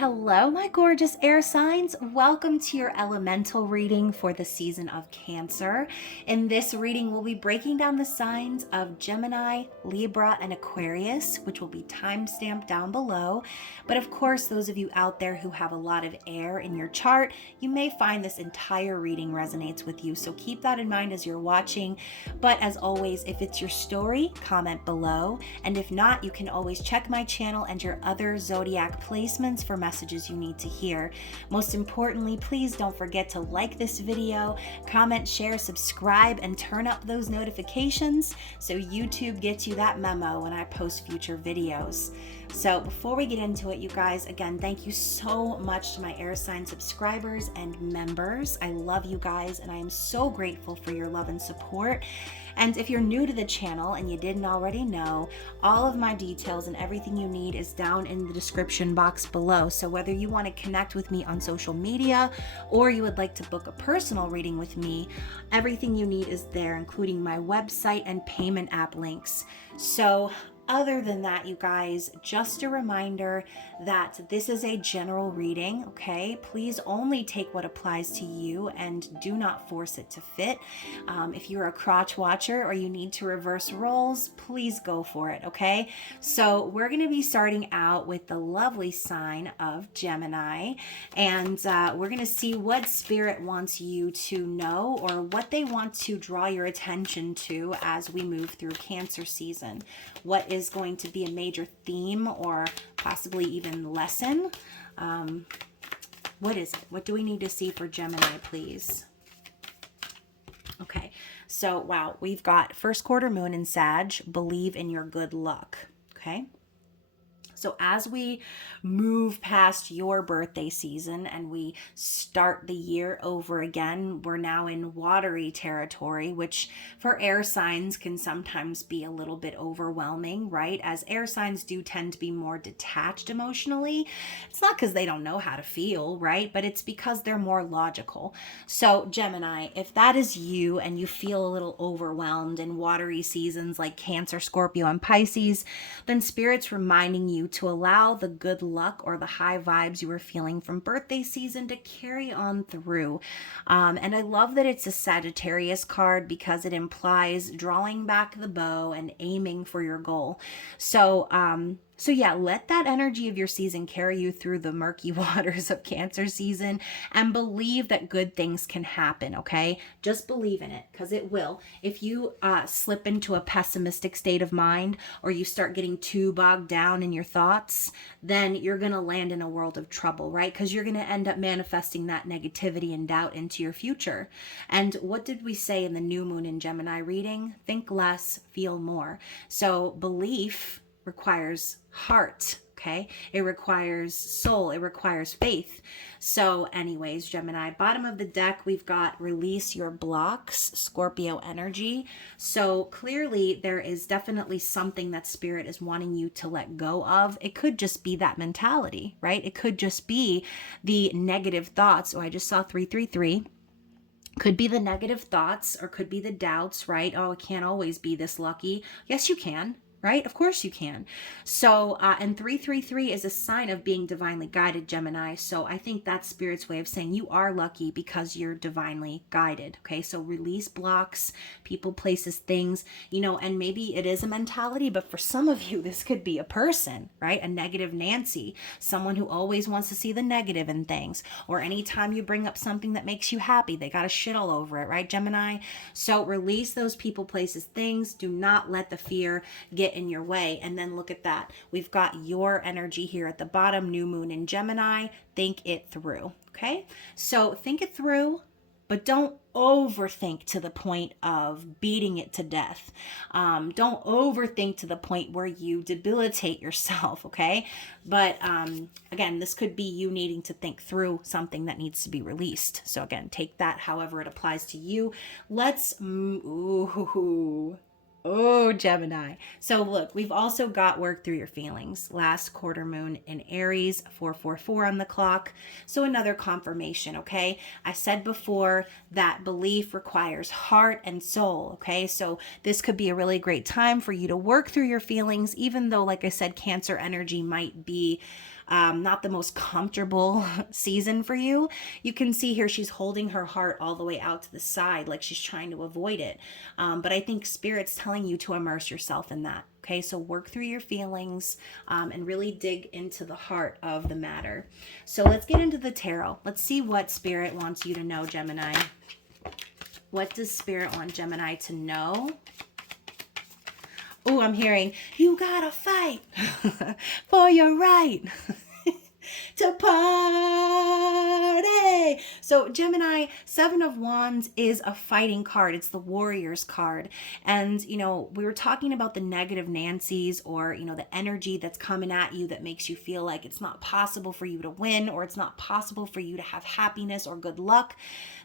Hello, my gorgeous air signs. Welcome to your elemental reading for the season of Cancer. In this reading, we'll be breaking down the signs of Gemini, Libra, and Aquarius, which will be time-stamped down below. But of course, those of you out there who have a lot of air in your chart, you may find this entire reading resonates with you. So keep that in mind as you're watching. But as always, if it's your story, comment below. And if not, you can always check my channel and your other zodiac placements for messages you need to hear. Most importantly, please don't forget to like this video, comment, share, subscribe, and turn up those notifications so YouTube gets you that memo when I post future videos. So before we get into it, you guys, again, thank you so much to my air sign subscribers and members. I love you guys, and I am so grateful for your love and support. And if you're new to the channel and you didn't already know, all of my details and everything you need is down in the description box below. So whether you want to connect with me on social media or you would like to book a personal reading with me, everything you need is there, including my website and payment app links. So other than that, you guys, just a reminder that this is a general reading, okay? Please only take what applies to you and do not force it to fit. If you're a crotch watcher or you need to reverse roles, please go for it, okay? So we're going to be starting out with the lovely sign of Gemini, and we're going to see what Spirit wants you to know or what they want to draw your attention to as we move through Cancer season. What is going to be a major theme or possibly even lesson? What is it? What do we need to see for Gemini, please? Okay, so wow, we've got first quarter moon in Sag, believe in your good luck, okay? So as we move past your birthday season and we start the year over again, we're now in watery territory, which for air signs can sometimes be a little bit overwhelming, right? As air signs do tend to be more detached emotionally. It's not because they don't know how to feel, right? But it's because they're more logical. So Gemini, if that is you and you feel a little overwhelmed in watery seasons like Cancer, Scorpio, and Pisces, then Spirit's reminding you to allow the good luck or the high vibes you were feeling from birthday season to carry on through. And I love that it's a Sagittarius card because it implies drawing back the bow and aiming for your goal. So yeah, let that energy of your season carry you through the murky waters of Cancer season and believe that good things can happen, okay? Just believe in it because it will. If you slip into a pessimistic state of mind or you start getting too bogged down in your thoughts, then you're going to land in a world of trouble, right? Because you're going to end up manifesting that negativity and doubt into your future. And what did we say in the new moon in Gemini reading? Think less, feel more. So belief requires heart, okay? It requires soul, it requires faith. So anyways, Gemini, bottom of the deck, we've got release your blocks, Scorpio energy. So clearly there is definitely something that Spirit is wanting you to let go of. It could just be that mentality, right? It could just be the negative thoughts. Oh, I just saw 333. Could be the negative thoughts or could be the doubts, right? Oh, I can't always be this lucky. Yes, you can. Right? Of course you can. So, and 333 is a sign of being divinely guided, Gemini. So I think that's Spirit's way of saying you are lucky because you're divinely guided. Okay. So release blocks, people, places, things, you know, and maybe it is a mentality, but for some of you, this could be a person, right? A negative Nancy, someone who always wants to see the negative in things, or anytime you bring up something that makes you happy, they got to shit all over it, right, Gemini? So release those people, places, things. Do not let the fear get in your way. And then look at that. We've got your energy here at the bottom, new moon in Gemini. Think it through. Okay. So think it through, but don't overthink to the point of beating it to death. Don't overthink to the point where you debilitate yourself. Okay. But, again, this could be you needing to think through something that needs to be released. So again, take that however it applies to you. Let's, oh, Gemini. So look, we've also got work through your feelings. Last quarter moon in Aries, 444 on the clock. So another confirmation, okay? I said before that belief requires heart and soul, okay? So this could be a really great time for you to work through your feelings, even though, like I said, Cancer energy might be not the most comfortable season for you. You can see here she's holding her heart all the way out to the side, like she's trying to avoid it. But I think Spirit's telling you to immerse yourself in that. Okay, so work through your feelings and really dig into the heart of the matter. So let's get into the tarot. Let's see what Spirit wants you to know, Gemini. What does Spirit want Gemini to know? Oh, I'm hearing, you gotta fight for your right to party. So Gemini, Seven of Wands is a fighting card. It's the Warriors card. And, you know, we were talking about the negative Nancy's, or, you know, the energy that's coming at you that makes you feel like it's not possible for you to win, or it's not possible for you to have happiness or good luck.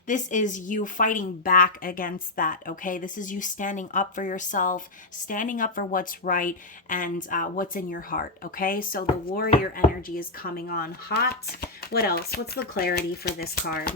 This is you fighting back against that, okay? This is you standing up for yourself, standing up for what's right and what's in your heart, okay? So the warrior energy is coming on hot. What else? What's the clarity for this card?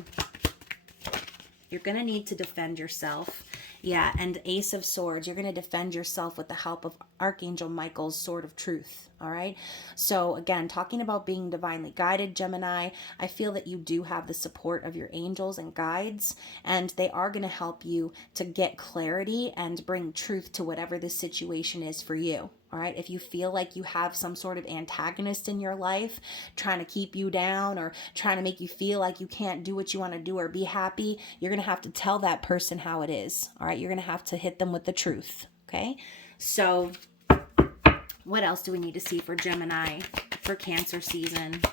You're going to need to defend yourself. Yeah, and Ace of Swords, you're going to defend yourself with the help of Archangel Michael's Sword of Truth, all right? So again, talking about being divinely guided, Gemini, I feel that you do have the support of your angels and guides, and they are going to help you to get clarity and bring truth to whatever this situation is for you. All right, if you feel like you have some sort of antagonist in your life trying to keep you down or trying to make you feel like you can't do what you want to do or be happy, you're going to have to tell that person how it is. All right, you're going to have to hit them with the truth. Okay, so what else do we need to see for Gemini for Cancer season?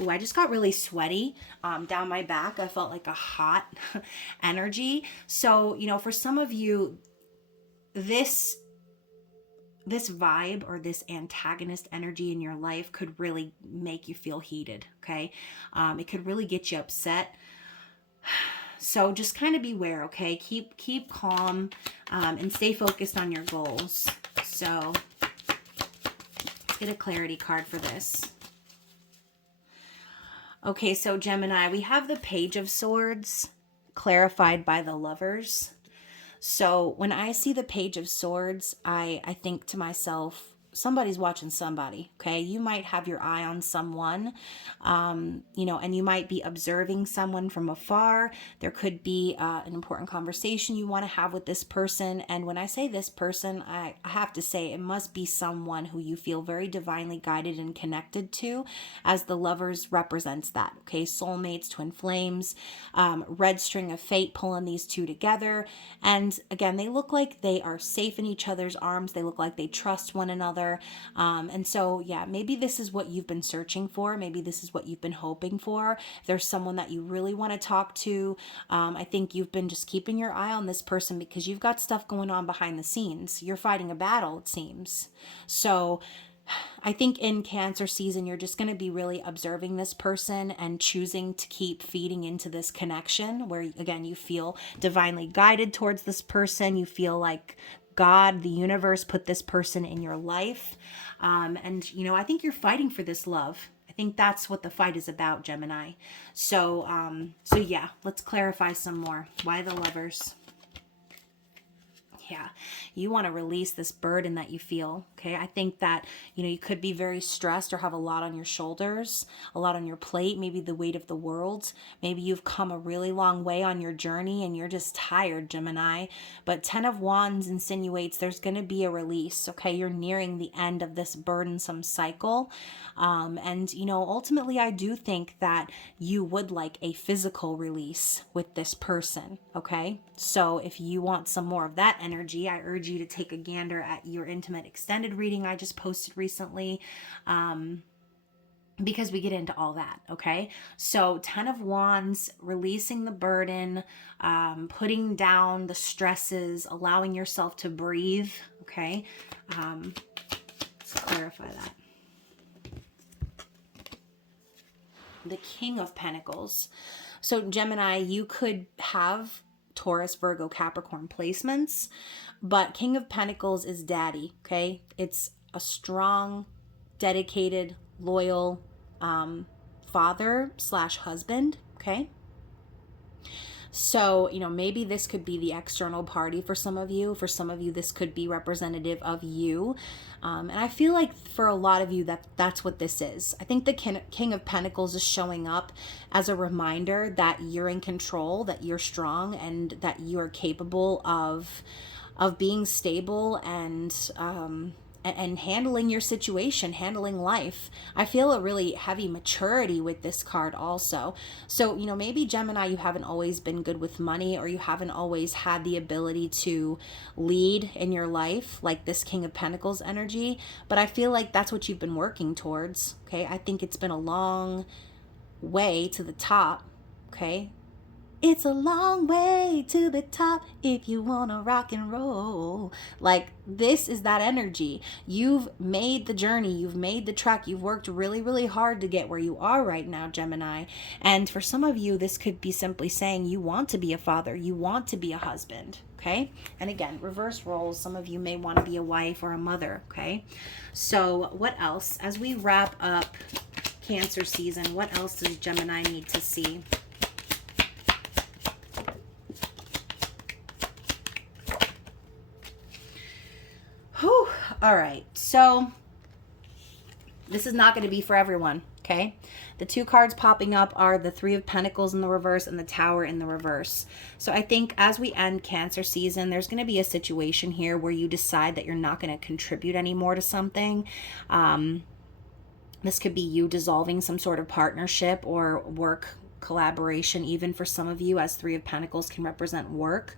Ooh, I just got really sweaty down my back. I felt like a hot energy. So, you know, for some of you, this vibe or this antagonist energy in your life could really make you feel heated, okay? It could really get you upset. So just kind of beware, okay? Keep calm and stay focused on your goals. So let's get a clarity card for this. Okay, so Gemini, we have the Page of Swords clarified by the Lovers. So when I see the Page of Swords, I think to myself, somebody's watching somebody, okay? You might have your eye on someone, you know, and you might be observing someone from afar. There could be an important conversation you want to have with this person. And when I say this person, I have to say it must be someone who you feel very divinely guided and connected to, as the Lovers represents that, okay? Soulmates, twin flames, red string of fate pulling these two together. And again, they look like they are safe in each other's arms. They look like they trust one another. And so, yeah, maybe this is what you've been searching for. Maybe this is what you've been hoping for. If there's someone that you really want to talk to, I think you've been just keeping your eye on this person because you've got stuff going on behind the scenes. You're fighting a battle, it seems. So I think in Cancer season, you're just going to be really observing this person and choosing to keep feeding into this connection where, again, you feel divinely guided towards this person. You feel like God, the universe, put this person in your life. And, you know, I think you're fighting for this love. I think that's what the fight is about, Gemini. So yeah, let's clarify some more. Why the Lovers? Yeah, you want to release this burden that you feel, okay? I think that, you know, you could be very stressed or have a lot on your shoulders, a lot on your plate, maybe the weight of the world. Maybe you've come a really long way on your journey and you're just tired, Gemini. But 10 of Wands insinuates there's going to be a release, okay? You're nearing the end of this burdensome cycle. And, you know, ultimately, I do think that you would like a physical release with this person, okay? So if you want some more of that energy, I urge you to take a gander at your intimate extended reading I just posted recently, because we get into all that, okay? So 10 of Wands, releasing the burden, putting down the stresses, allowing yourself to breathe, okay? Let's clarify that. The King of Pentacles. So Gemini, you could have Taurus, Virgo, Capricorn placements, but King of Pentacles is daddy, okay? It's a strong, dedicated, loyal father / husband, okay? So, maybe this could be the external party for some of you. For some of you, this could be representative of you. And I feel like for a lot of you, that's what this is. I think the King of Pentacles is showing up as a reminder that you're in control, that you're strong, and that you are capable of being stable and handling your situation, handling life. I feel a really heavy maturity with this card also. So, maybe Gemini, you haven't always been good with money, or you haven't always had the ability to lead in your life, like this King of Pentacles energy. But I feel like that's what you've been working towards. Okay. I think it's been a long way to the top. Okay. It's a long way to the top if you want to rock and roll. Like, this is that energy. You've made the journey. You've made the trek. You've worked really, really hard to get where you are right now, Gemini. And for some of you, this could be simply saying you want to be a father. You want to be a husband. Okay. And again, reverse roles. Some of you may want to be a wife or a mother. Okay. So what else? As we wrap up Cancer season, what else does Gemini need to see? Whew. All right, so this is not going to be for everyone, okay? The two cards popping up are the Three of Pentacles in the reverse and the Tower in the reverse. So I think as we end Cancer season, there's going to be a situation here where you decide that you're not going to contribute anymore to something. This could be you dissolving some sort of partnership or work collaboration, even for some of you, as Three of Pentacles can represent work.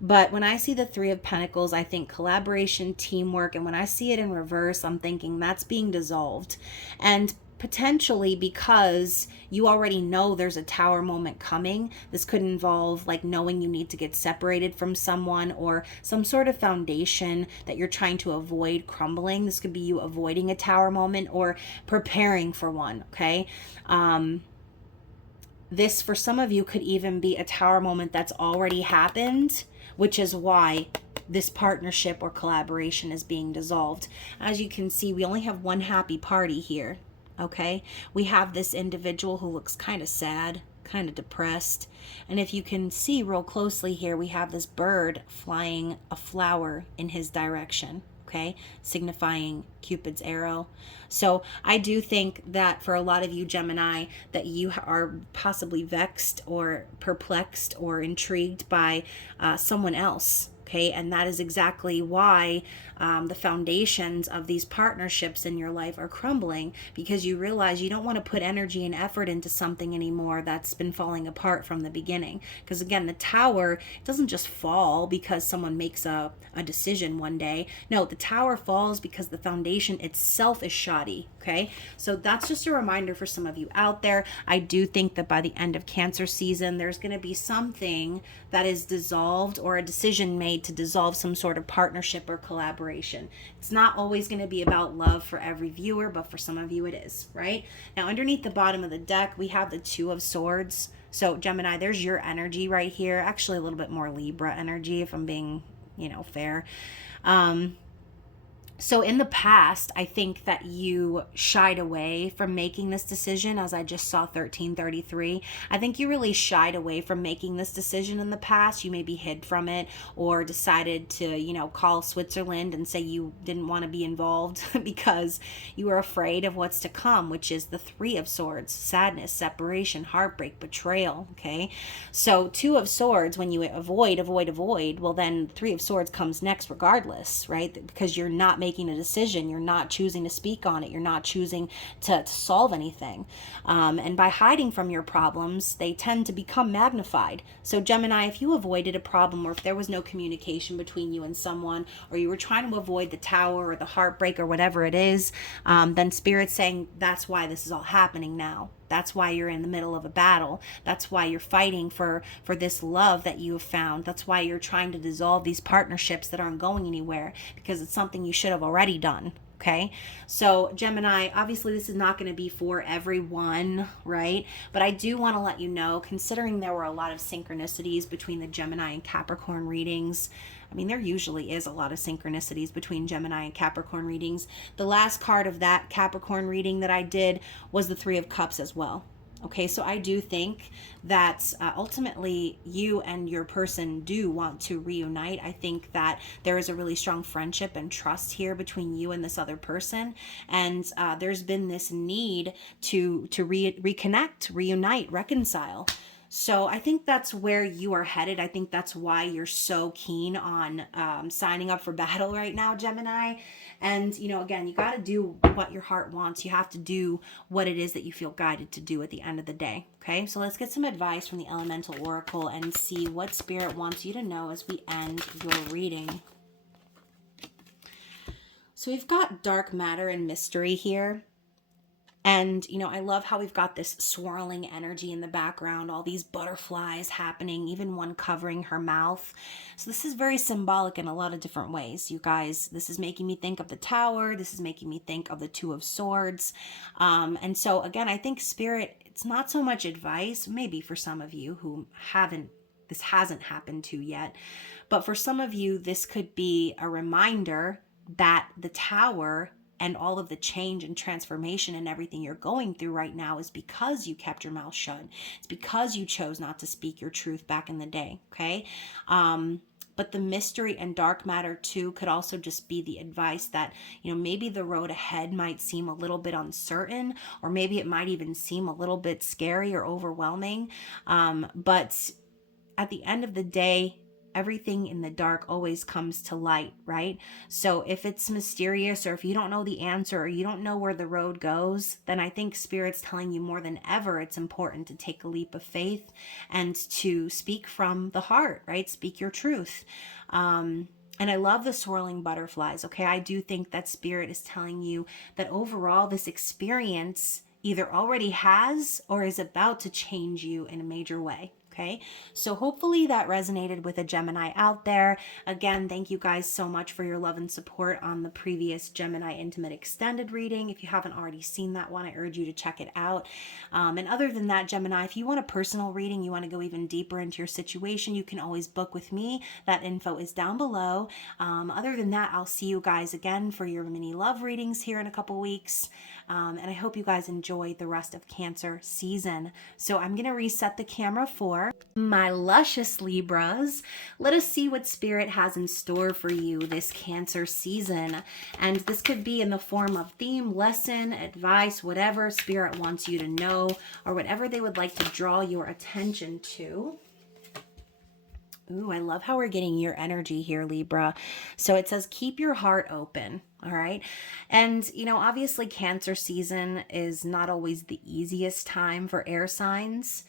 But when I see the Three of Pentacles, I think collaboration, teamwork. And when I see it in reverse, I'm thinking that's being dissolved. And potentially because you already know there's a Tower moment coming. This could involve like knowing you need to get separated from someone, or some sort of foundation that you're trying to avoid crumbling. This could be you avoiding a Tower moment or preparing for one, okay? This, for some of you, could even be a Tower moment that's already happened, which is why this partnership or collaboration is being dissolved. As you can see, we only have one happy party here, okay? We have this individual who looks kind of sad, kind of depressed. And if you can see real closely here, we have this bird flying a flower in his direction, okay? Signifying Cupid's arrow. So I do think that for a lot of you, Gemini, that you are possibly vexed or perplexed or intrigued by someone else. Okay, and that is exactly why the foundations of these partnerships in your life are crumbling, because you realize you don't want to put energy and effort into something anymore that's been falling apart from the beginning. Because again, the Tower doesn't just fall because someone makes a decision one day. No, the Tower falls because the foundation itself is shoddy. Okay, so that's just a reminder for some of you out there. I do think that by the end of Cancer season, there's going to be something that is dissolved, or a decision made to dissolve some sort of partnership or collaboration. It's not always going to be about love for every viewer, but for some of you it is, right? Now, underneath the bottom of the deck, we have the Two of Swords. So Gemini, there's your energy right here. Actually, a little bit more Libra energy, if I'm being, fair. So in the past, I think that you shied away from making this decision, as I just saw 1333. I think you really shied away from making this decision in the past. You maybe hid from it, or decided to, call Switzerland and say you didn't want to be involved because you were afraid of what's to come, which is the Three of Swords: sadness, separation, heartbreak, betrayal, okay? So Two of Swords, when you avoid, well, then Three of Swords comes next regardless, right? Because you're not making a decision, you're not choosing to speak on it, you're not choosing to solve anything. And by hiding from your problems, they tend to become magnified. So Gemini, if you avoided a problem, or if there was no communication between you and someone, or you were trying to avoid the Tower or the heartbreak or whatever it is, then Spirit's saying that's why this is all happening now. That's why you're in the middle of a battle. That's why you're fighting for this love that you have found. That's why you're trying to dissolve these partnerships that aren't going anywhere, because it's something you should have already done. Okay, so Gemini, obviously this is not going to be for everyone, right? But I do want to let you know, considering there were a lot of synchronicities between the Gemini and Capricorn readings. I mean, there usually is a lot of synchronicities between Gemini and Capricorn readings. The last card of that Capricorn reading that I did was the Three of Cups as well. Okay, so I do think that ultimately you and your person do want to reunite. I think that there is a really strong friendship and trust here between you and this other person, and there's been this need to reconnect, reunite, reconcile. So I think that's where you are headed. I think that's why you're so keen on signing up for battle right now, Gemini. And, again, you got to do what your heart wants. You have to do what it is that you feel guided to do at the end of the day. Okay, so let's get some advice from the Elemental Oracle and see what Spirit wants you to know as we end your reading. So we've got dark matter and mystery here. And, I love how we've got this swirling energy in the background, all these butterflies happening, even one covering her mouth. So this is very symbolic in a lot of different ways, you guys. This is making me think of the Tower. This is making me think of the Two of Swords. And so, again, I think Spirit, it's not so much advice, maybe for some of you who this hasn't happened to yet. But for some of you, this could be a reminder that the Tower and all of the change and transformation and everything you're going through right now is because you kept your mouth shut. It's because you chose not to speak your truth back in the day, okay? But the mystery and dark matter too could also just be the advice that, maybe the road ahead might seem a little bit uncertain, or maybe it might even seem a little bit scary or overwhelming. But at the end of the day, everything in the dark always comes to light, right? So if it's mysterious, or if you don't know the answer, or you don't know where the road goes, then I think Spirit's telling you more than ever it's important to take a leap of faith and to speak from the heart, right? Speak your truth. And I love the swirling butterflies, okay? I do think that Spirit is telling you that overall this experience either already has or is about to change you in a major way. Okay, so hopefully that resonated with a Gemini out there. Again, thank you guys so much for your love and support on the previous Gemini Intimate Extended reading. If you haven't already seen that one, I urge you to check it out. And other than that, Gemini, if you want a personal reading, you want to go even deeper into your situation, you can always book with me. That info is down below. Other than that, I'll see you guys again for your mini love readings here in a couple weeks. And I hope you guys enjoy the rest of Cancer season. So I'm going to reset the camera for my luscious Libras. Let us see what Spirit has in store for you this Cancer season. And this could be in the form of theme, lesson, advice, whatever Spirit wants you to know, or whatever they would like to draw your attention to. Ooh, I love how we're getting your energy here, Libra. So it says, keep your heart open. All right. And, obviously Cancer season is not always the easiest time for air signs.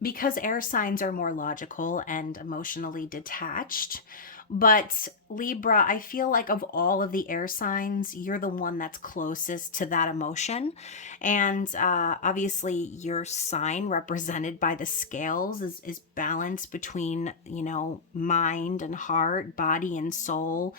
Because air signs are more logical and emotionally detached. But Libra, I feel like of all of the air signs, you're the one that's closest to that emotion. And obviously your sign represented by the scales is balance between, mind and heart, body and soul,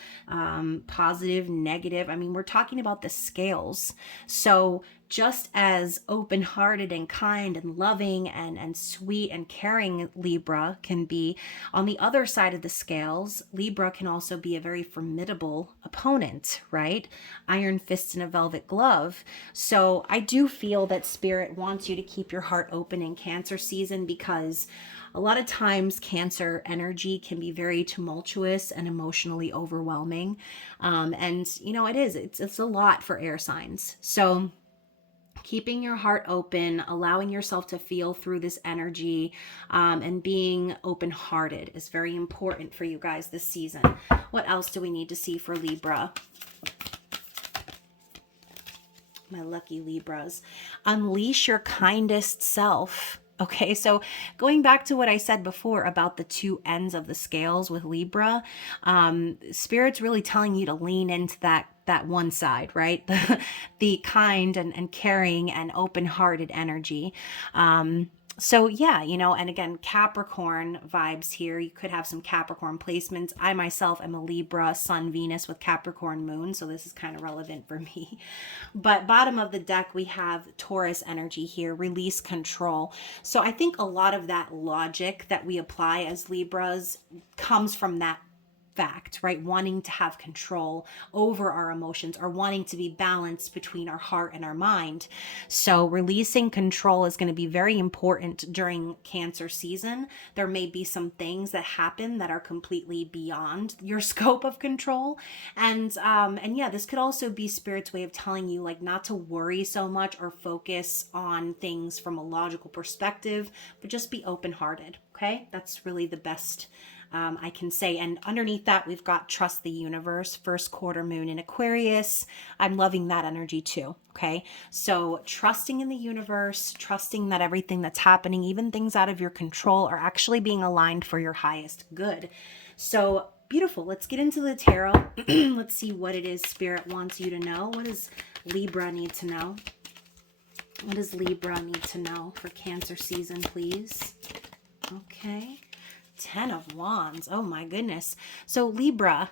positive, negative. I mean, we're talking about the scales. So just as open-hearted and kind and loving and sweet and caring Libra can be, on the other side of the scales, Libra can also be a very formidable opponent, right? Iron fist in a velvet glove. So I do feel that Spirit wants you to keep your heart open in Cancer season, because a lot of times Cancer energy can be very tumultuous and emotionally overwhelming. And it's a lot for air signs. So keeping your heart open, allowing yourself to feel through this energy, and being open-hearted is very important for you guys this season. What else do we need to see for Libra? My lucky Libras. Unleash your kindest self. Okay, so going back to what I said before about the two ends of the scales with Libra, Spirit's really telling you to lean into that one side, right? The kind and caring and open-hearted energy. So yeah, and again, Capricorn vibes here. You could have some Capricorn placements. I myself am a Libra, Sun, Venus with Capricorn moon, so this is kind of relevant for me. But bottom of the deck, we have Taurus energy here, release control. So I think a lot of that logic that we apply as Libras comes from that fact, right? Wanting to have control over our emotions or wanting to be balanced between our heart and our mind. So releasing control is going to be very important during Cancer season. There may be some things that happen that are completely beyond your scope of control. And yeah, this could also be Spirit's way of telling you like not to worry so much or focus on things from a logical perspective, but just be open-hearted. Okay, that's really the best I can say. And underneath that, we've got trust the universe, first quarter moon in Aquarius. I'm loving that energy too. Okay. So trusting in the universe, trusting that everything that's happening, even things out of your control, are actually being aligned for your highest good. So beautiful. Let's get into the tarot. Let's see what it is Spirit wants you to know. What does Libra need to know? What does Libra need to know for Cancer season, please? Okay. 10 of Wands. Oh my goodness. So Libra,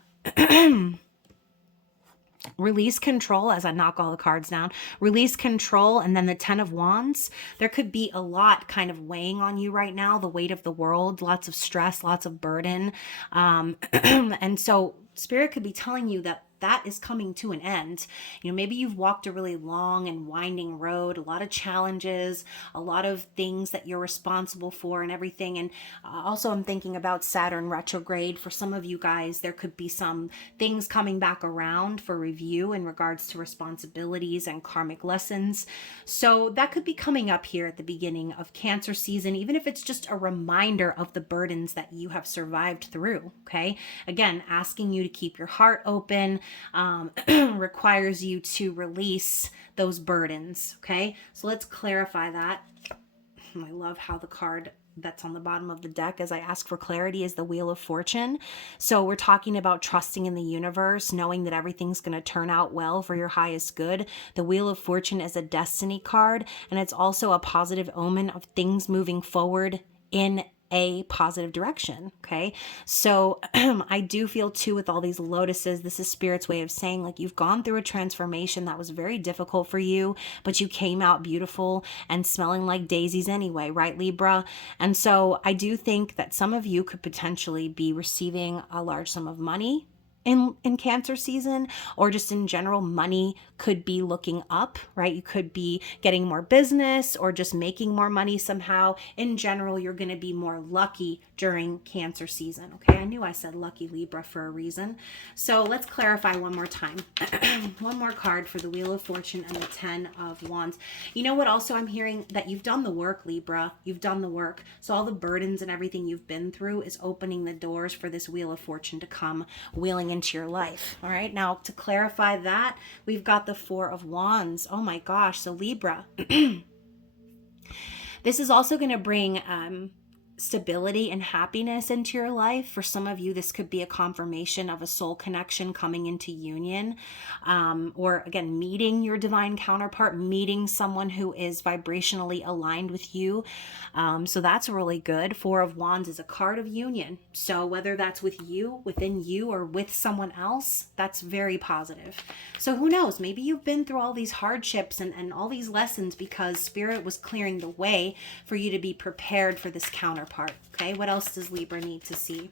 release control as I knock all the cards down. Release control, and then the 10 of Wands. There could be a lot kind of weighing on you right now, the weight of the world, lots of stress, lots of burden. And so Spirit could be telling you that that is coming to an end. You know, maybe you've walked a really long and winding road, a lot of challenges, a lot of things that you're responsible for and everything. And also I'm thinking about Saturn retrograde. For some of you guys, there could be some things coming back around for review in regards to responsibilities and karmic lessons. So that could be coming up here at the beginning of Cancer season, even if it's just a reminder of the burdens that you have survived through. Okay. Again, asking you to keep your heart open, requires you to release those burdens. Okay, so let's clarify that. I love how the card that's on the bottom of the deck as I ask for clarity is the Wheel of Fortune. So we're talking about trusting in the universe, knowing that everything's going to turn out well for your highest good. The Wheel of Fortune is a destiny card, and it's also a positive omen of things moving forward in a positive direction. Okay. So I do feel too with all these lotuses, this is Spirit's way of saying like you've gone through a transformation that was very difficult for you, but you came out beautiful and smelling like daisies anyway, right, Libra? And so I do think that some of you could potentially be receiving a large sum of money in Cancer season, or just in general, money could be looking up, right? You could be getting more business or just making more money somehow. In general, you're going to be more lucky during Cancer season. Okay, I knew I said lucky, Libra, for a reason. So let's clarify one more time. One more card for the Wheel of Fortune and the 10 of Wands. You know what also I'm hearing? That you've done the work, Libra. You've done the work. So all the burdens and everything you've been through is opening the doors for this Wheel of Fortune to come wheeling into your life. All right, now to clarify that, we've got the 4 of Wands. Oh my gosh. So Libra, this is also going to bring stability and happiness into your life. For some of you, this could be a confirmation of a soul connection coming into union, or again, meeting your divine counterpart, meeting someone who is vibrationally aligned with you. So that's really good. 4 of Wands is a card of union. So whether that's with you, within you, or with someone else, that's very positive. So who knows, maybe you've been through all these hardships and all these lessons because Spirit was clearing the way for you to be prepared for this counterpart. Okay, what else does Libra need to see?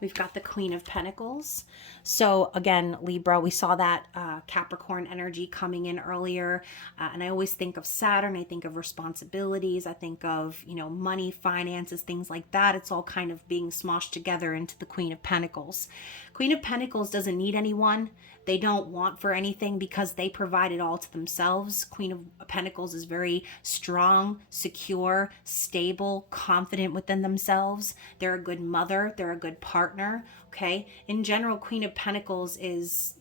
We've got the Queen of Pentacles. So again, Libra, we saw that Capricorn energy coming in earlier. And I always think of Saturn. I think of responsibilities. I think of, you know, money, finances, things like that. It's all kind of being smoshed together into the Queen of Pentacles. Queen of Pentacles doesn't need anyone. They don't want for anything because they provide it all to themselves. Queen of Pentacles is very strong, secure, stable, confident within themselves. They're a good mother. They're a good partner. Okay. In general, Queen of Pentacles is,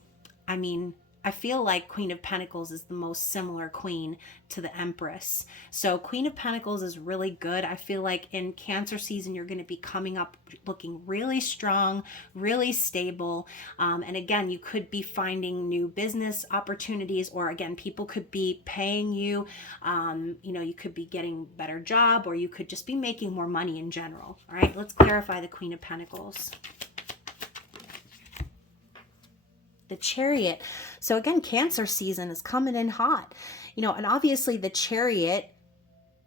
I feel like Queen of Pentacles is the most similar queen to the Empress. So Queen of Pentacles is really good. I feel like in Cancer season, you're going to be coming up looking really strong, really stable. And again, you could be finding new business opportunities, or again, people could be paying you. You could be getting a better job, or you could just be making more money in general. All right, let's clarify the Queen of Pentacles. The Chariot. So again, Cancer season is coming in hot, and obviously the Chariot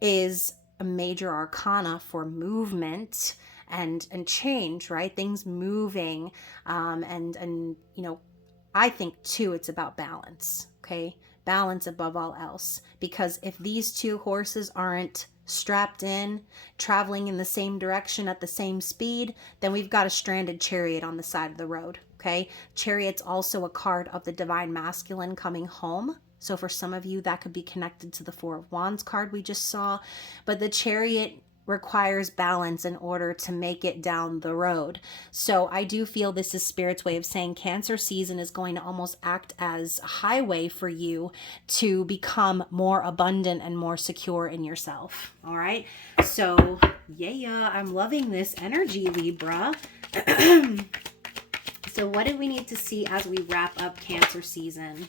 is a major arcana for movement and change, right? Things moving, and you know, I think too it's about balance, okay? Balance above all else, because if these two horses aren't strapped in, traveling in the same direction at the same speed, then we've got a stranded chariot on the side of the road, okay? Chariot's also a card of the divine masculine coming home. So for some of you, that could be connected to the Four of Wands card we just saw. But the chariot requires balance in order to make it down the road. So I do feel this is Spirit's way of saying Cancer season is going to almost act as a highway for you to become more abundant and more secure in yourself. All right. So yeah, I'm loving this energy, Libra. So what do we need to see as we wrap up Cancer season?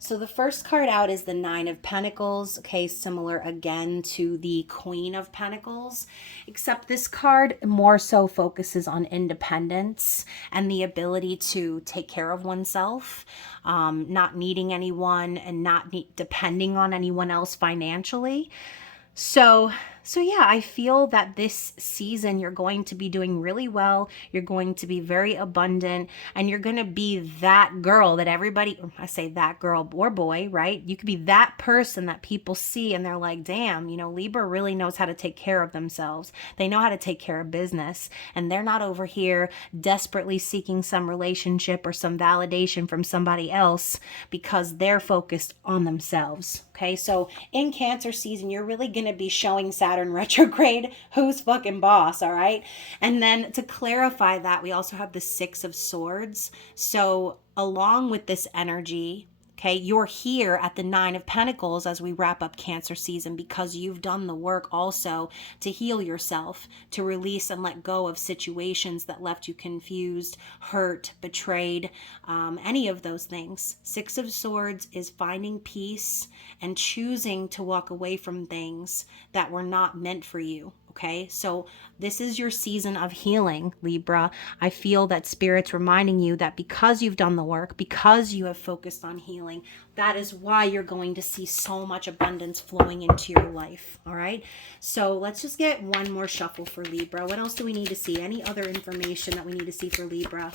So the first card out is the Nine of Pentacles, okay, similar again to the Queen of Pentacles, except this card more so focuses on independence and the ability to take care of oneself, not needing anyone and not depending on anyone else financially. So yeah, I feel that this season you're going to be doing really well. You're going to be very abundant, and you're going to be that girl that everybody, I say that girl or boy, right? You could be that person that people see and they're like, damn, you know, Libra really knows how to take care of themselves. They know how to take care of business, and they're not over here desperately seeking some relationship or some validation from somebody else because they're focused on themselves. Okay, so in Cancer season, you're really going to be showing Saturn retrograde who's fucking boss, all right? And then to clarify that, we also have the Six of Swords. So along with this energy, okay, you're here at the Nine of Pentacles as we wrap up Cancer season because you've done the work also to heal yourself, to release and let go of situations that left you confused, hurt, betrayed, any of those things. Six of Swords is finding peace and choosing to walk away from things that were not meant for you. Okay, so this is your season of healing, Libra. I feel that Spirit's reminding you that because you've done the work, because you have focused on healing, that is why you're going to see so much abundance flowing into your life. All right, so let's just get one more shuffle for Libra. What else do we need to see? Any other information that we need to see for Libra?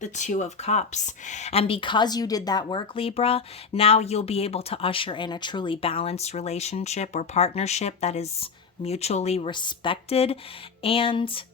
The Two of Cups. And because you did that work, Libra, now you'll be able to usher in a truly balanced relationship or partnership that is mutually respected and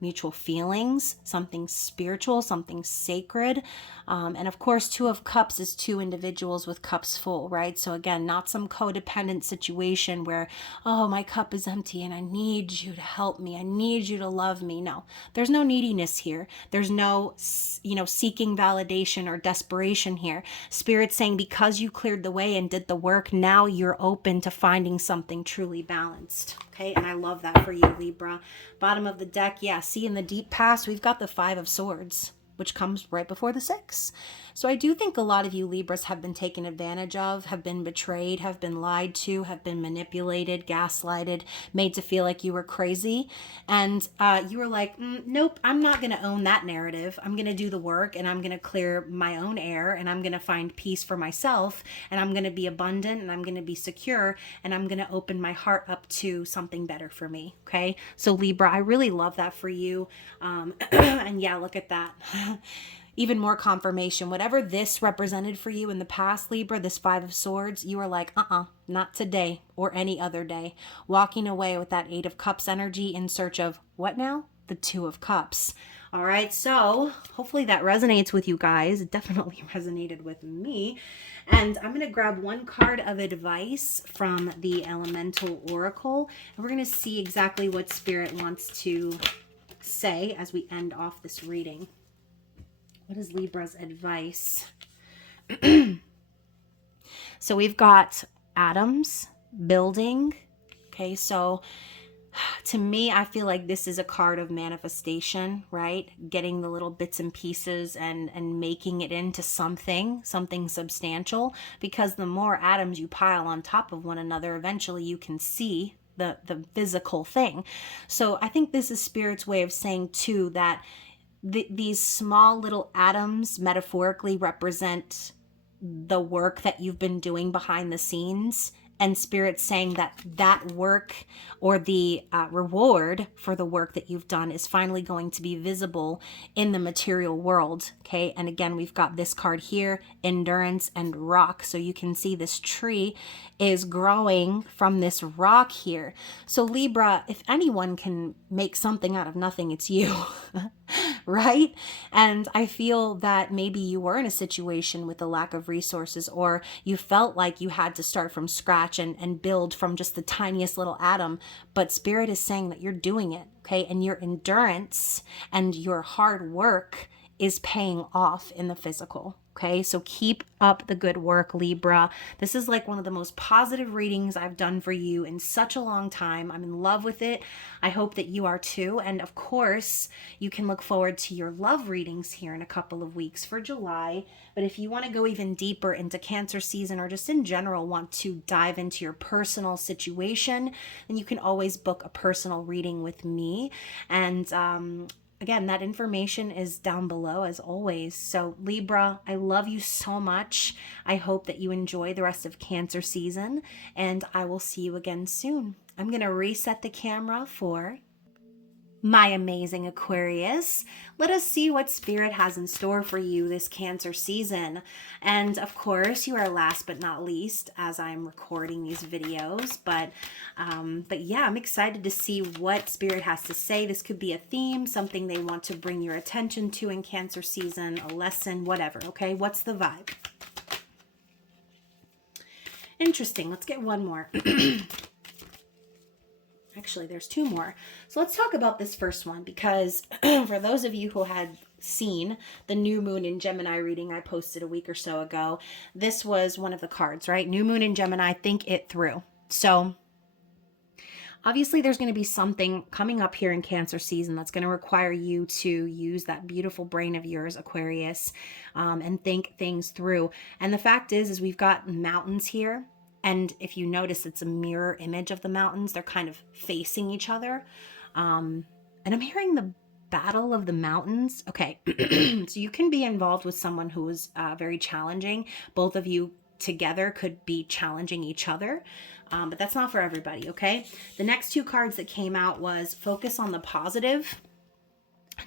mutual feelings, something spiritual, something sacred. And of course, Two of Cups is two individuals with cups full, right? So again, not some codependent situation where, oh, my cup is empty and I need you to help me. I need you to love me. No, there's no neediness here. There's no, seeking validation or desperation here. Spirit's saying because you cleared the way and did the work, now you're open to finding something truly balanced. Okay, and I love that for you, Libra. Bottom of the deck, yeah, see in the deep past, we've got the Five of Swords, which comes right before the Six. So I do think a lot of you Libras have been taken advantage of, have been betrayed, have been lied to, have been manipulated, gaslighted, made to feel like you were crazy. And you were like, nope, I'm not going to own that narrative. I'm going to do the work and I'm going to clear my own air and I'm going to find peace for myself and I'm going to be abundant and I'm going to be secure and I'm going to open my heart up to something better for me. Okay. So Libra, I really love that for you. And yeah, look at that. Even more confirmation. Whatever this represented for you in the past, Libra, this Five of Swords, you were like, not today or any other day. Walking away with that Eight of Cups energy in search of what now? The Two of Cups. All right, so hopefully that resonates with you guys. It definitely resonated with me. And I'm going to grab one card of advice from the Elemental Oracle. And we're going to see exactly what Spirit wants to say as we end off this reading. What is Libra's advice? So we've got atoms, building. Okay, so to me, I feel like this is a card of manifestation, right? Getting the little bits and pieces and making it into something substantial. Because the more atoms you pile on top of one another, eventually you can see the physical thing. So I think this is Spirit's way of saying too that these small little atoms metaphorically represent the work that you've been doing behind the scenes, and Spirit's saying that that work, or the reward for the work that you've done, is finally going to be visible in the material world. Okay. And again, we've got this card here, endurance and rock. So you can see this tree is growing from this rock here. So Libra, if anyone can make something out of nothing, it's you. Right? And I feel that maybe you were in a situation with a lack of resources, or you felt like you had to start from scratch and build from just the tiniest little atom. But Spirit is saying that you're doing it, okay? And your endurance and your hard work is paying off in the physical. Okay, so keep up the good work, Libra. This is like one of the most positive readings I've done for you in such a long time. I'm in love with it. I hope that you are too. And of course, you can look forward to your love readings here in a couple of weeks for July. But if you want to go even deeper into Cancer season, or just in general want to dive into your personal situation, then you can always book a personal reading with me. And again, that information is down below as always. So Libra, I love you so much. I hope that you enjoy the rest of Cancer season, and I will see you again soon. I'm going to reset the camera for my amazing Aquarius. Let us see what Spirit has in store for you this Cancer season. And of course, you are last but not least as I'm recording these videos. But yeah, I'm excited to see what Spirit has to say. This could be a theme, something they want to bring your attention to in Cancer season, a lesson, whatever. Okay, what's the vibe? Interesting. Let's get one more. Actually, there's two more. So let's talk about this first one, because for those of you who had seen the new moon in Gemini reading I posted a week or so ago, this was one of the cards, right? New moon in Gemini, think it through. So obviously there's going to be something coming up here in Cancer season that's going to require you to use that beautiful brain of yours, Aquarius, and think things through. And the fact is we've got mountains here. And if you notice, it's a mirror image of the mountains. They're kind of facing each other. And I'm hearing the battle of the mountains. Okay. So you can be involved with someone who is very challenging. Both of you together could be challenging each other. But that's not for everybody. Okay. The next two cards that came out was focus on the positive.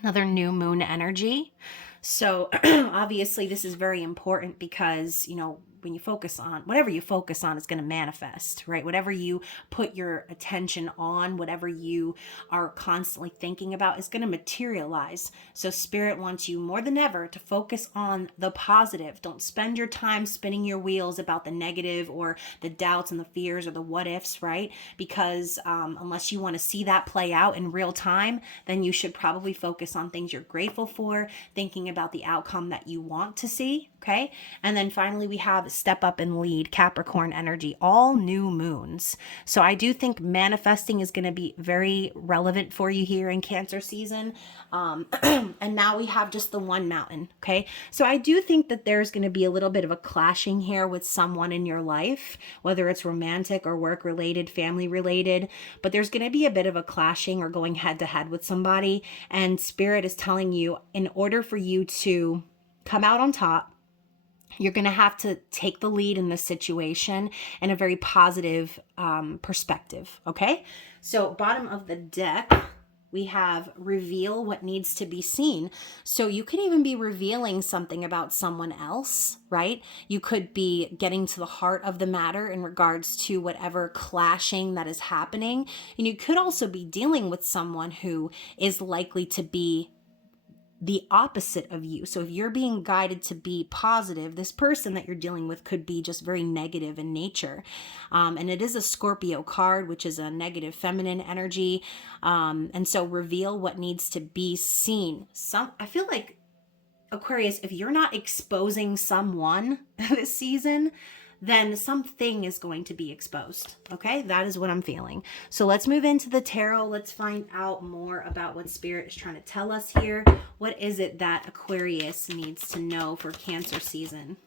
Another new moon energy. So obviously this is very important because, you know, when you focus on whatever you focus on is going to manifest, right? Whatever you put your attention on, whatever you are constantly thinking about is going to materialize. So Spirit wants you more than ever to focus on the positive. Don't spend your time spinning your wheels about the negative or the doubts and the fears or the what ifs, right? Because unless you want to see that play out in real time, then you should probably focus on things you're grateful for, thinking about the outcome that you want to see. Okay. And then finally, we have step up and lead, Capricorn energy, all new moons. So I do think manifesting is going to be very relevant for you here in Cancer season. And now we have just the one mountain. Okay. So I do think that there's going to be a little bit of a clashing here with someone in your life, whether it's romantic or work related, family related, but there's going to be a bit of a clashing or going head to head with somebody. And Spirit is telling you, in order for you to come out on top, you're going to have to take the lead in this situation in a very positive perspective. Okay. So bottom of the deck, we have reveal what needs to be seen. So you could even be revealing something about someone else, right? You could be getting to the heart of the matter in regards to whatever clashing that is happening. And you could also be dealing with someone who is likely to be the opposite of you. So if you're being guided to be positive, this person that you're dealing with could be just very negative in nature. And it is a Scorpio card, which is a negative feminine energy. And so reveal what needs to be seen. I feel like, Aquarius, if you're not exposing someone this season, then something is going to be exposed. Okay, that is what I'm feeling. So let's move into the tarot. Let's find out more about what Spirit is trying to tell us here. What is it that Aquarius needs to know for Cancer season?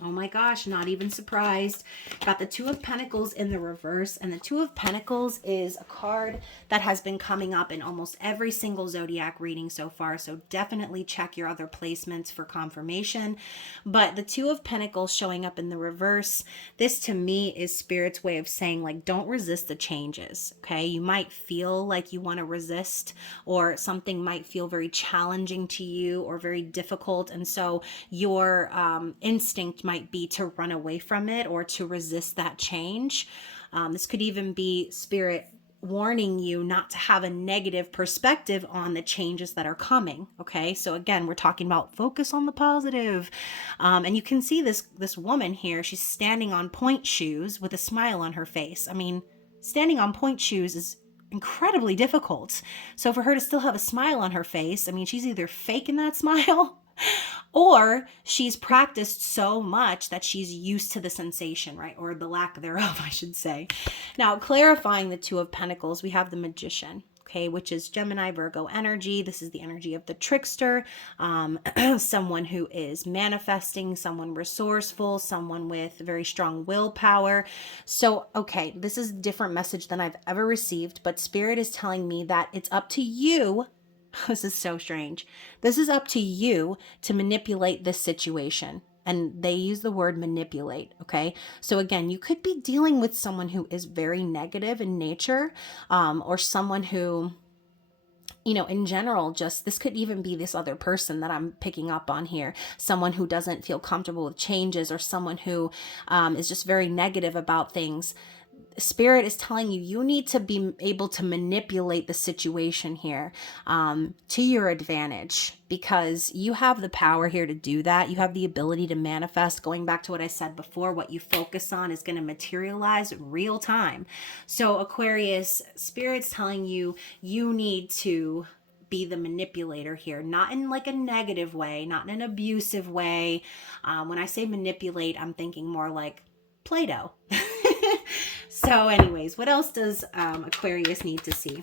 Oh my gosh, not even surprised. Got the Two of Pentacles in the reverse, and the Two of Pentacles is a card that has been coming up in almost every single zodiac reading so far, so definitely check your other placements for confirmation. But the Two of Pentacles showing up in the reverse, this to me is Spirit's way of saying, like, don't resist the changes, okay? You might feel like you want to resist, or something might feel very challenging to you or very difficult, and so your instinct might be to run away from it or to resist that change. This could even be Spirit warning you not to have a negative perspective on the changes that are coming. Okay, so again, we're talking about focus on the positive. And you can see this woman here. She's standing on point shoes with a smile on her face. I mean, standing on point shoes is incredibly difficult. So for her to still have a smile on her face, I mean, she's either faking that smile or she's practiced so much that she's used to the sensation, right? Or the lack thereof, I should say. Now, clarifying the Two of Pentacles, we have the Magician, okay, which is Gemini, Virgo energy. This is the energy of the trickster, someone who is manifesting, someone resourceful, someone with very strong willpower. So, okay, this is a different message than I've ever received, but Spirit is telling me that it's up to you. This is so strange. This is up to you to manipulate this situation. And they use the word manipulate, okay? So again, you could be dealing with someone who is very negative in nature, or someone who, you know, in general, just this could even be this other person that I'm picking up on here. Someone who doesn't feel comfortable with changes, or someone who is just very negative about things. Spirit is telling you, you need to be able to manipulate the situation here to your advantage, because you have the power here to do that. You have the ability to manifest. Going back to what I said before, what you focus on is going to materialize real time. So Aquarius, Spirit's telling you, you need to be the manipulator here, not in like a negative way, not in an abusive way. When I say manipulate, I'm thinking more like Play-Doh. So anyways, what else does Aquarius need to see?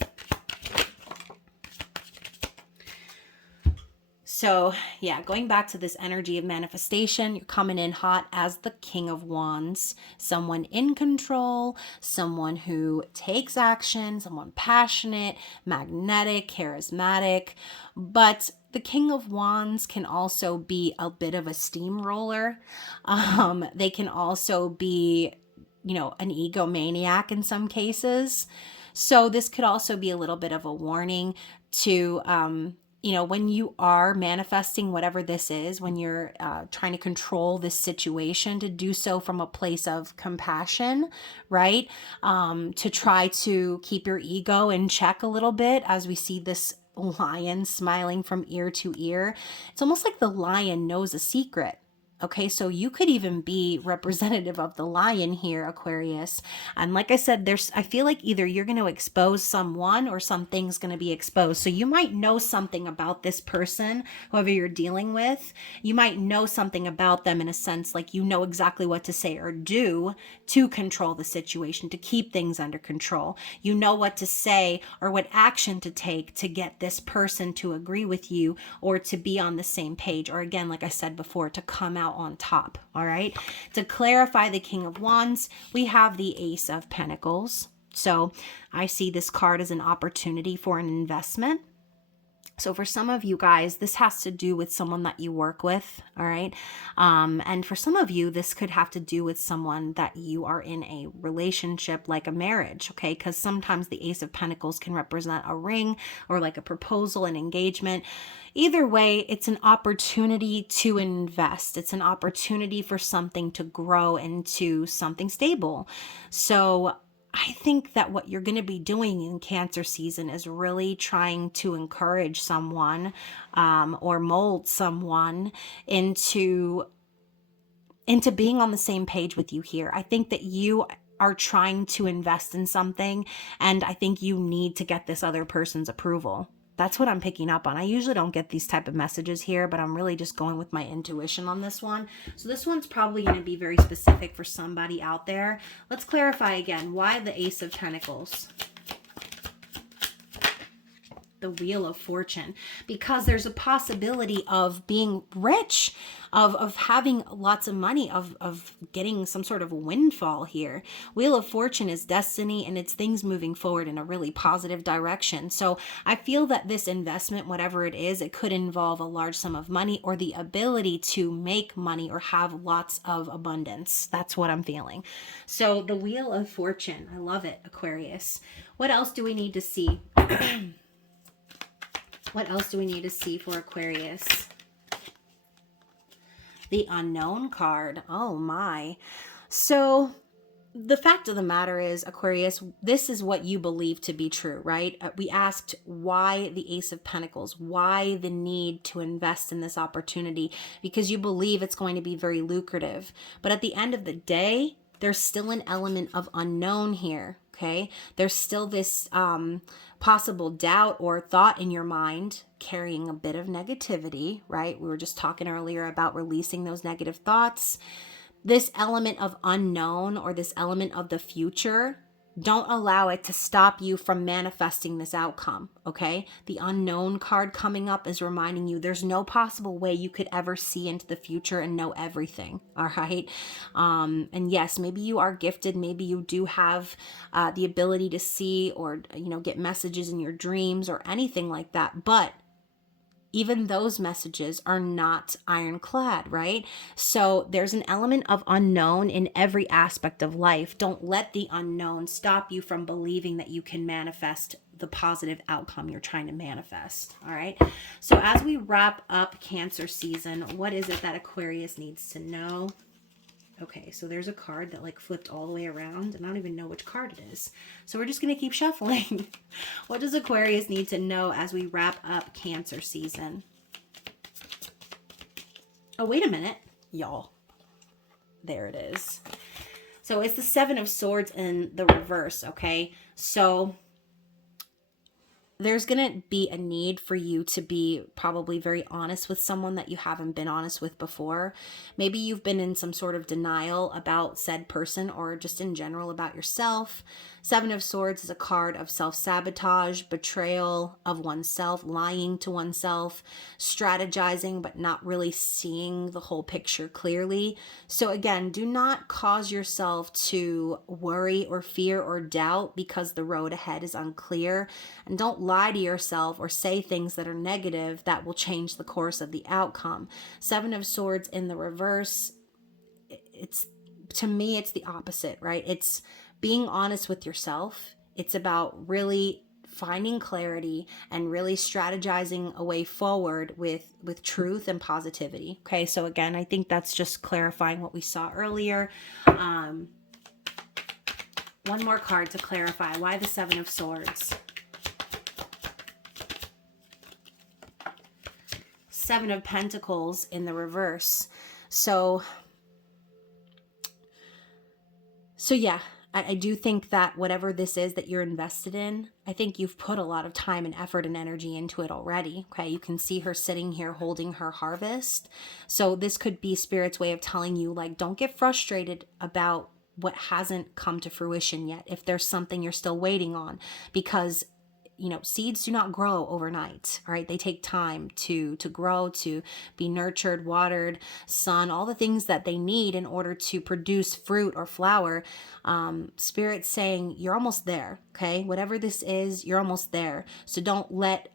So yeah, going back to this energy of manifestation, you're coming in hot as the King of Wands, someone in control, someone who takes action, someone passionate, magnetic, charismatic. But the King of Wands can also be a bit of a steamroller. They can also be, you know, an egomaniac in some cases. So this could also be a little bit of a warning to, you know, when you are manifesting whatever this is, when you're trying to control this situation, to do so from a place of compassion, right? To try to keep your ego in check a little bit, as we see this lion smiling from ear to ear. It's almost like the lion knows a secret. Okay, so you could even be representative of the lion here, Aquarius. And like I said, I feel like either you're going to expose someone or something's going to be exposed. So you might know something about this person, whoever you're dealing with. You might know something about them in a sense, like you know exactly what to say or do to control the situation, to keep things under control. You know what to say or what action to take to get this person to agree with you or to be on the same page. Or again, like I said before, to come out on top. All right. To clarify the King of Wands, we have the Ace of Pentacles. So I see this card as an opportunity for an investment. So for some of you guys, this has to do with someone that you work with, all right? And for some of you, this could have to do with someone that you are in a relationship, like a marriage, okay? Because sometimes the Ace of Pentacles can represent a ring or like a proposal, an engagement. Either way, it's an opportunity to invest. It's an opportunity for something to grow into something stable. So I think that what you're going to be doing in Cancer season is really trying to encourage someone or mold someone into being on the same page with you here. I think that you are trying to invest in something, and I think you need to get this other person's approval. That's what I'm picking up on. I usually don't get these type of messages here, but I'm really just going with my intuition on this one. So this one's probably going to be very specific for somebody out there. Let's clarify again. Why the Ace of Pentacles? The Wheel of Fortune, because there's a possibility of being rich, of having lots of money, of getting some sort of windfall here. Wheel of Fortune is destiny, and it's things moving forward in a really positive direction. So I feel that this investment, whatever it is, it could involve a large sum of money or the ability to make money or have lots of abundance. That's what I'm feeling. So the Wheel of Fortune, I love it, Aquarius. What else do we need to see? What else do we need to see for Aquarius? The Unknown card. Oh my. So the fact of the matter is, Aquarius, this is what you believe to be true, right? We asked why the Ace of Pentacles, why the need to invest in this opportunity, because you believe it's going to be very lucrative. But at the end of the day, there's still an element of unknown here. Okay, there's still this possible doubt or thought in your mind carrying a bit of negativity, right? We were just talking earlier about releasing those negative thoughts. This element of unknown or this element of the future, don't allow it to stop you from manifesting this outcome, okay? The Unknown card coming up is reminding you there's no possible way you could ever see into the future and know everything, all right? And yes, maybe you are gifted. Maybe you do have the ability to see or, get messages in your dreams or anything like that, but even those messages are not ironclad, right? So there's an element of unknown in every aspect of life. Don't let the unknown stop you from believing that you can manifest the positive outcome you're trying to manifest, all right? So as we wrap up Cancer season, what is it that Aquarius needs to know? Okay, so there's a card that flipped all the way around, and I don't even know which card it is. So we're just going to keep shuffling. What does Aquarius need to know as we wrap up Cancer season? Oh, wait a minute, y'all. There it is. So it's the Seven of Swords in the reverse, okay? So there's going to be a need for you to be probably very honest with someone that you haven't been honest with before. Maybe you've been in some sort of denial about said person or just in general about yourself. Seven of Swords is a card of self-sabotage, betrayal of oneself, lying to oneself, strategizing but not really seeing the whole picture clearly. So again, do not cause yourself to worry or fear or doubt because the road ahead is unclear. And don't lie to yourself or say things that are negative that will change the course of the outcome. Seven of Swords in the reverse, to me, it's the opposite, right? It's being honest with yourself. It's about really finding clarity and really strategizing a way forward with truth and positivity. Okay, so again, I think that's just clarifying what we saw earlier. One more card to clarify. Why the Seven of Swords? Seven of Pentacles in the reverse. So yeah, I do think that whatever this is that you're invested in, I think you've put a lot of time and effort and energy into it already. Okay, you can see her sitting here holding her harvest. So this could be Spirit's way of telling you, don't get frustrated about what hasn't come to fruition yet. If there's something you're still waiting on, because seeds do not grow overnight, all right? They take time to grow, to be nurtured, watered, sun, all the things that they need in order to produce fruit or flower. Spirit's saying you're almost there, okay? Whatever this is, you're almost there. So don't let,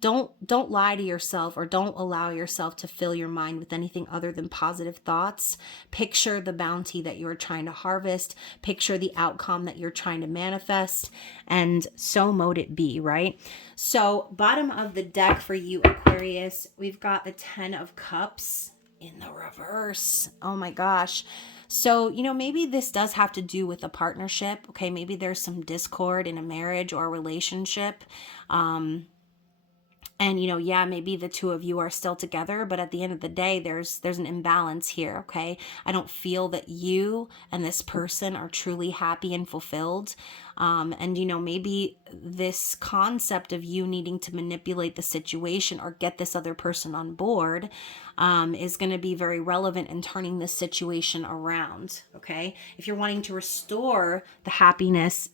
don't lie to yourself or don't allow yourself to fill your mind with anything other than positive thoughts. Picture the bounty that you're trying to harvest. Picture the outcome that you're trying to manifest. And so mote it be, right? So bottom of the deck for you, Aquarius, we've got the Ten of Cups in the reverse. Oh my gosh. So, maybe this does have to do with a partnership. Okay, maybe there's some discord in a marriage or a relationship. And, maybe the two of you are still together, but at the end of the day, there's an imbalance here, okay? I don't feel that you and this person are truly happy and fulfilled. And, maybe this concept of you needing to manipulate the situation or get this other person on board is going to be very relevant in turning this situation around, okay? If you're wanting to restore the happiness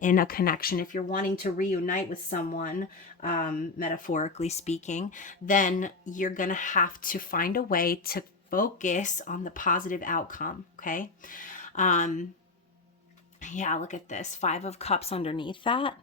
in a connection, if you're wanting to reunite with someone, metaphorically speaking, then you're going to have to find a way to focus on the positive outcome. Okay. Yeah, look at this. 5 of Cups underneath that.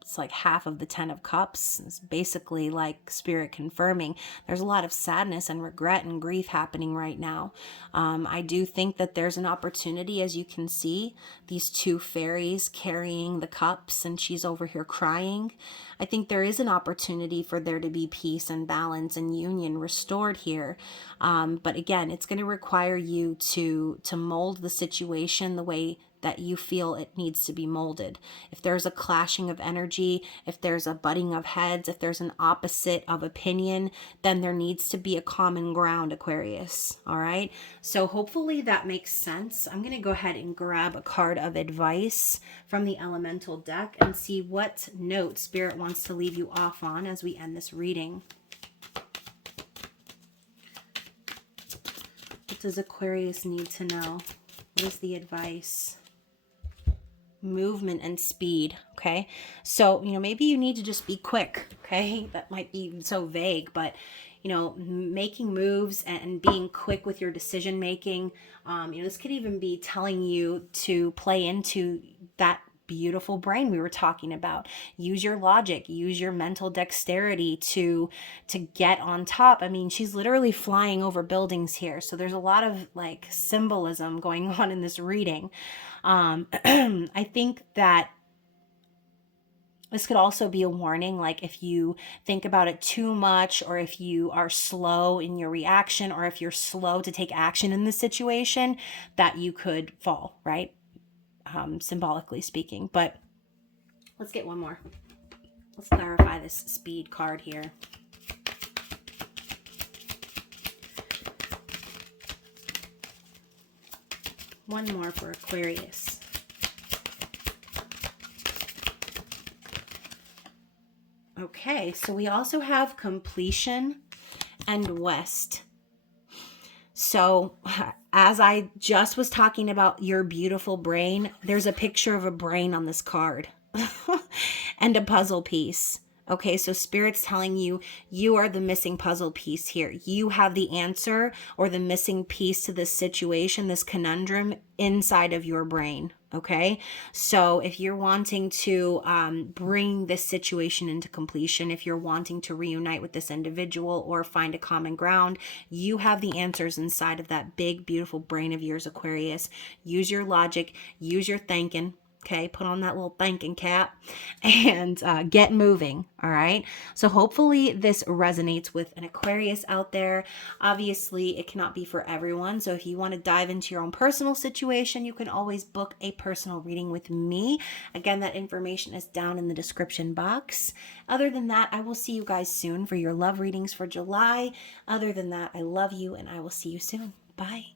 It's like half of the 10 of Cups. It's basically like Spirit confirming there's a lot of sadness and regret and grief happening right now. I do think that there's an opportunity, as you can see, these 2 fairies carrying the cups, and she's over here crying. I think there is an opportunity for there to be peace and balance and union restored here. But again, it's going to require you to mold the situation the way that you feel it needs to be molded. If there's a clashing of energy, if there's a butting of heads, if there's an opposite of opinion, then there needs to be a common ground, Aquarius. All right. So hopefully that makes sense. I'm going to go ahead and grab a card of advice from the Elemental deck and see what note Spirit wants to leave you off on as we end this reading. What does Aquarius need to know? What is the advice? Movement and speed. Okay. So, maybe you need to just be quick. Okay. That might be so vague, but, making moves and being quick with your decision making. This could even be telling you to play into that beautiful brain we were talking about. Use your logic, use your mental dexterity to get on top. I mean, she's literally flying over buildings here. So there's a lot of like symbolism going on in this reading. I think that this could also be a warning, like if you think about it too much, or if you are slow in your reaction, or if you're slow to take action in the situation, that you could fall, right? Symbolically speaking. But let's get one more. Let's clarify this speed card here. One more for Aquarius. Okay, so we also have completion and West. So as I just was talking about your beautiful brain, there's a picture of a brain on this card and a puzzle piece. Okay, so Spirit's telling you, you are the missing puzzle piece here. You have the answer or the missing piece to this situation, this conundrum inside of your brain. Okay, so if you're wanting to bring this situation into completion, if you're wanting to reunite with this individual or find a common ground, you have the answers inside of that big, beautiful brain of yours, Aquarius. Use your logic, use your thinking. Okay, put on that little thinking cap and get moving. All right. So hopefully this resonates with an Aquarius out there. Obviously, it cannot be for everyone. So if you want to dive into your own personal situation, you can always book a personal reading with me. Again, that information is down in the description box. Other than that, I will see you guys soon for your love readings for July. Other than that, I love you and I will see you soon. Bye.